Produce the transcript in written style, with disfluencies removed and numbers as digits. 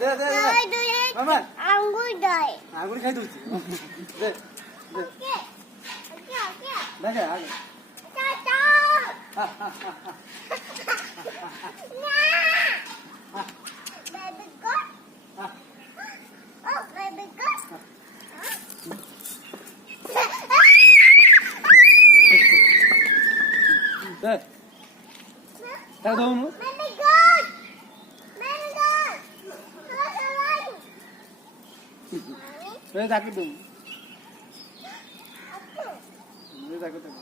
দে দে মামা আঙ্গুর দেয় আগুন খাই দউছি দে দে ওকে ওকে ওকে দেখে আগে টাটা না বেবি গট ও বেবি গট দে তা দউনু বেবি গট বেবি গট রে যাকে দউ আপু রে যাকে দউ